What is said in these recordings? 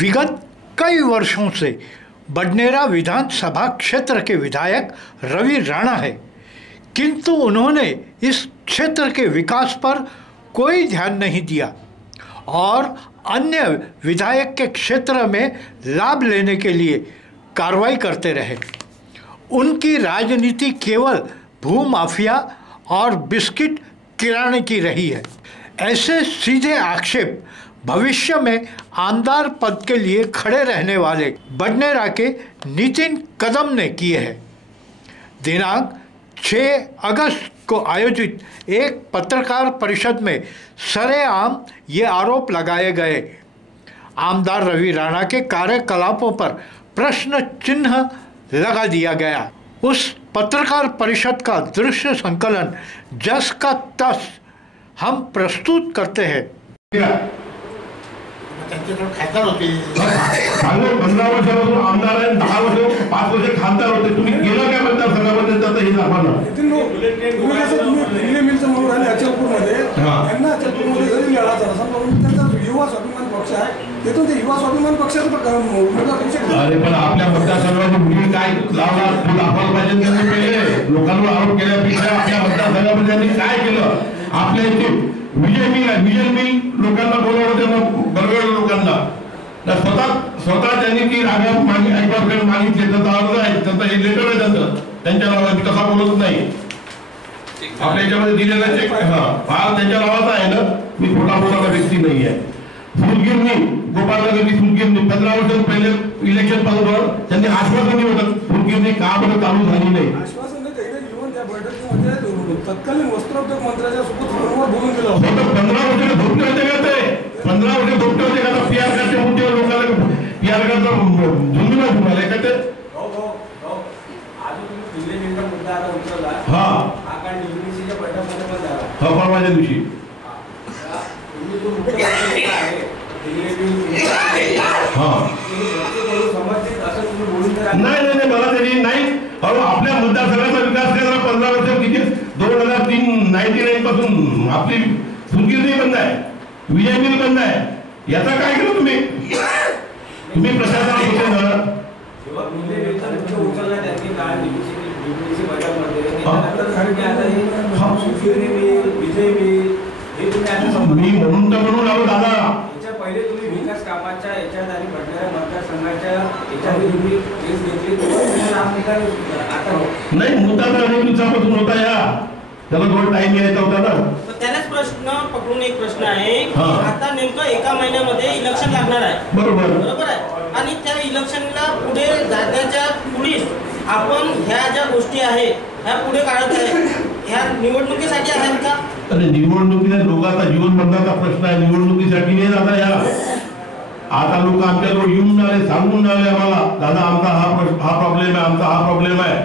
विगत कई वर्षों से बडनेरा विधानसभा क्षेत्र के विधायक रवि राणा है, किंतु उन्होंने इस क्षेत्र के विकास पर कोई ध्यान नहीं दिया और अन्य विधायक के क्षेत्र में लाभ लेने के लिए कार्रवाई करते रहे। उनकी राजनीति केवल भूमाफिया और बिस्किट किराने की रही है। ऐसे सीधे आक्षेप भविष्य में आमदार पद के लिए खड़े रहने वाले बडनेरा के नितिन कदम ने किए हैं। दिनांक 6 अगस्त को आयोजित एक पत्रकार परिषद में सरेआम ये आरोप लगाए गए। आमदार रवि राणा के कार्यकलापों पर प्रश्न चिन्ह लगा दिया गया। उस पत्रकार परिषद का दृश्य संकलन जस का तस हम प्रस्तुत करते हैं। खासदार होते 15 वर्षापासून आमदार आहे, 10 वर्ष 5 वर्ष खासदार होते। तुम्ही गेला काय मतदारसंघामध्ये त्याचं हे दाखवलं। तुम्ही जसं तुम्ही दिल्ली मिलचं म्हणून राहिले अचलपूरमध्ये, त्यांना अचलपूरमध्ये जरी मिळाला झाला समजा त्यांचा युवा स्वाभिमान पक्ष आहे, तिथून ते युवा स्वाभिमान पक्षाचं उमेदवार करू शकतो। अरे पण आपल्या मतदारसंघाची मुली काय लावला तो दाखवायला पाहिजे। त्यांनी पहिले लोकांवर आरोप केल्यापेक्षा आपल्या मतदारसंघामध्ये त्यांनी काय केलं। आपल्या इथे विजय मिल लोकांना बोलवलं, त्यांना बरगड लोकांना स्वतः त्यांनी ती रागात मागितली। त्याचा अर्ज आहे, त्यांचा हे लेटर आहे त्यांच्या नावाने, कसा बोलत नाही। आपल्या याच्यामध्ये दिलेला चेक फार त्यांच्या नावाचा आहे ना, मी खोटा बोलणारा व्यक्ती नाही आहे। फुलगिरणी गोपालनगरची फुलगिरणी 15 वर्ष पहिले इलेक्शन पासून त्यांनी आश्वासन दिलं होतं, फुलगिरणी का बरं चालू झाली नाही। तत्कालीन वस्त्रोद्योग मंत्र्याच्या सोबत फोनवर बोलून गेलो होतो। 15 वर्ष धोपटे होते का ते? 15 वर्ष धोपटे होते का? पीआर कार्डच्या मुद्द्यावर लोकांना पीआर कार्डचा झुंजूला झुंजला का ते? परवाच्या दिवशी नाही मला तरी नाही। आपल्या मतदारसंघाचा विकास केला 15 वर्ष किती 2003-99 पासून आपली फुलगिरणी बंद आहे, विजय मिल बंद आहे। याचा काय केलं तुम्ही? प्रशासनाला होते ना मी म्हणून तर म्हणून आलो दादा। पहिले तुम्ही विकास कामाच्या याच्यात आणि बडनेरा मतदारसंघाच्या याच्यात तुम्ही केस घेतली, नाही मुद्दा तर अनेक दिवसापासून होता। या त्याला थोडा टाइम यायचा होता ना। त्यालाच प्रश्न पकडून एक प्रश्न आहे, आता नेमकं 1 महिन्यामध्ये इलेक्शन लागणार आहे, बरोबर आहे, आणि त्या इलेक्शनला पुढे जाण्याच्या पुढे आपण ह्या ज्या गोष्टी आहेत ह्या पुढे काढत आहे, ह्या निवडणुकीसाठी आहेत का? अरे निवडणुकीला लोकांचा जीवन मरणाचा प्रश्न आहे, निवडणुकीसाठी नाही दादा। या आता लोक आमच्याजवळ येऊन आले, सांगून आले आम्हाला, दादा आमचा हा प्रॉब्लेम आहे, आमचा हा प्रॉब्लेम आहे।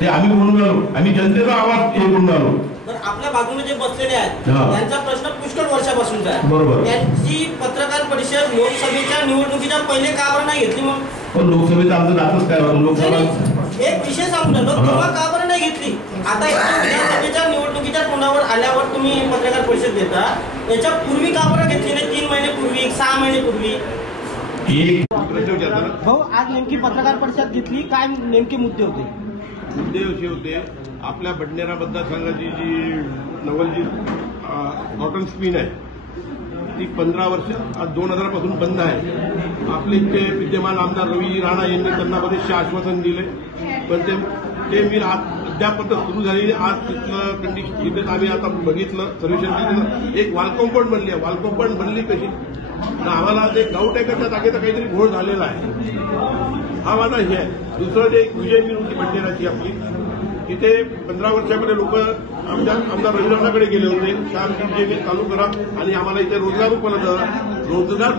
ते आम्ही बोलून आलो, आम्ही जनतेचा आवाज हे बोलून आलो। आपल्या बाजूने जे बसलेले आहेत त्यांचा प्रश्न पुष्कळ वर्षापासूनचा आहे, बरोबर। त्यांची पत्रकार परिषद लोकसभेच्या निवडणुकीच्या पहिले का बरं नाही घेतली? मग लोकसभेचं आमचं नातच काय होतं? लोकसभा एक विषय सांगून तेव्हा का बरं नाही घेतली? आता विधानसभेच्या निवडणुकीच्या तोंडावर आल्यावर तुम्ही पत्रकार परिषद देता, याच्या पूर्वी का बरं घेतली नाही? 3 महिन्यापूर्वी, 6 महिन्यापूर्वी भाऊ आज नेमकी पत्रकार परिषद घेतली, काय नेमके मुद्दे होते? मुद्दे असे होते, आपल्या बडनेरा मतदारसंघाची जी नवलजी कॉटन स्पिन आहे ती 15 वर्ष आज 2000 पासून बंद आहे। आपले इथे विद्यमान आमदार रवी राणा यांनी त्यांना बरेचसे आश्वासन दिले, पण ते मिल अद्यापर्यंत सुरू झालेली। आज तिथलं कंडिशन इथे आम्ही आता बघितलं, सर्वेक्षण केलं, एक वॉल कंपाऊंड बनली आहे। वॉल कंपाऊंड बनली कशी? आम्हाला ते डाऊट आहे का त्या जागेचा काहीतरी घोळ झालेला आहे, हा माझा हे आहे। दुसरं जे विजय मिल होती बडनेराची आपली, तिथे 15 वर्षामध्ये लोक आमदार रवी राणाकडे गेले होते, विजय मिल चालू करा आणि आम्हाला इथे रोजगार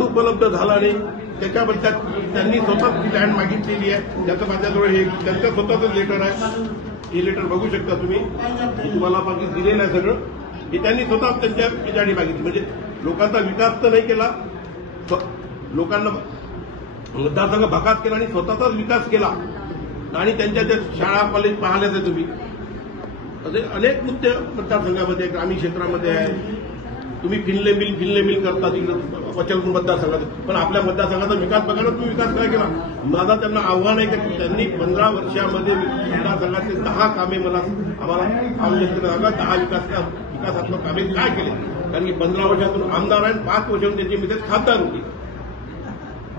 उपलब्ध झाला नाही। त्याच्याबद्दल त्यांनी स्वतःच लँड मागितलेली आहे, ज्याचं माझ्याजवळ हे त्यांचं स्वतःच लेटर आहे। हे लेटर बघू शकता तुम्ही, तुम्हाला बाकी दिलेलं आहे सगळं। हे त्यांनी स्वतः त्यांच्या याच्यासाठी मागितली, म्हणजे लोकांचा विकास तर नाही केला, लोकांना मतदारसंघ भागात केला आणि स्वतःचाच विकास केला, आणि त्यांच्या ज्या शाळा कॉलेज पाहिल्याच आहे तुम्ही, असे अनेक मुद्दे मतदारसंघामध्ये ग्रामीण क्षेत्रामध्ये आहे। तुम्ही फिनले मिल करता तिकडे अचलपूर मतदारसंघात, पण आपल्या मतदारसंघाचा विकास बघा ना, तुम्ही विकास काय केला. माझा त्यांना आव्हान आहे की त्यांनी 15 वर्षामध्ये मतदारसंघाचे 10 कामे आम्हाला जनतेला सांगा, 10 विकासात्मक कामे काय केले. कारण की 15 वर्षातून आमदार आहे, 5 वर्षातून त्यांची मिसेस खासदार होती.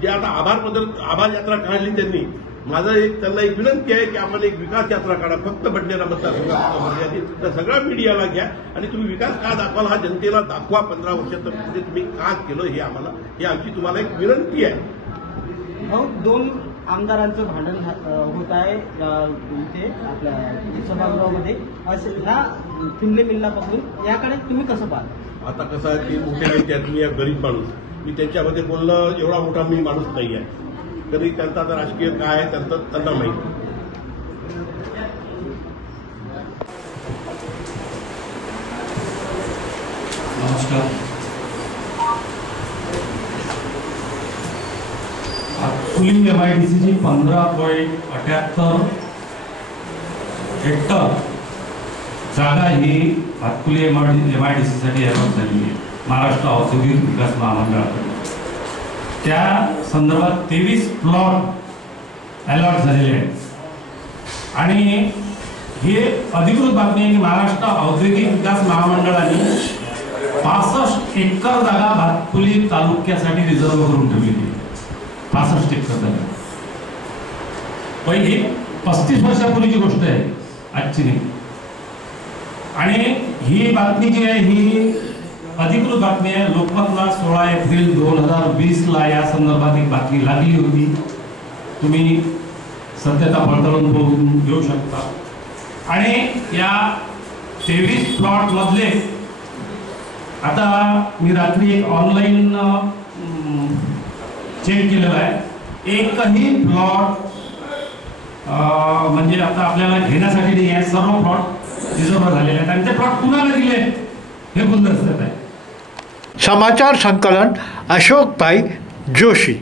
जे आता आभार यात्रा काढली त्यांनी, माझं त्यांना एक विनंती आहे की आपण एक विकास यात्रा काढा, फक्त बडनेरा मतदारसंघात तर सगळ्या मीडियाला घ्या आणि तुम्ही विकास का दाखवाल हा जनतेला दाखवा. 15 वर्षात तुम्ही का केलं हे आमची तुम्हाला एक विनंती आहे. 2 आमदारांचं भांडण होत आहे इथे आपल्या सभागृहामध्ये, ह्या फिनले मिलला पकडून याकडे तुम्ही कसं पाहता. आता कसं आहे की मोठे नेते आहेत, मी एक गरीब माणूस, मी त्यांच्यामध्ये बोलणं एवढा मोठा मी माणूस नाही आहे. तरी त्यांचा आता राजकीय काय आहे त्यांना माहिती. नमस्कार. अकोली MIDCची 15.78 हेक्टर जागा ही अकोली MIDCसाठी अलॉट झालेली आहे महाराष्ट्र औद्योगिक विकास महामंडळाकडे. त्या संदर्भात 23 प्लॉट अलॉट झालेले आहेत आणि ही अधिकृत बातमी आहे की महाराष्ट्र औद्योगिक विकास महामंडळाने 65 एकर जागा भातकुली तालुक्यासाठी रिझर्व्ह करून ठेवलेली. 65 एकर जागा. पहिली 35 वर्षापूर्वीची गोष्ट आहे, आजची नाही. आणि ही बातमी जी आहे ही अधिकृत बातमी आहे. लोकमतला 16 एप्रिल 2020 या संदर्भात एक बातमी लागली होती. तुम्ही सत्यता पडताळून बघून घेऊ शकता. आणि या 23 प्लॉट मधले आता मी रात्री एक ऑनलाईन चेक केलेला आहे, एकही प्लॉट म्हणजे आता आपल्याला घेण्यासाठी नाही आहे. सर्व प्लॉट रिझर्व्ह झालेले आहेत आणि ते प्लॉट कुणाला दिले हे गुलदस्त्यात आहे. समाचार संकलन अशोक भाई जोशी.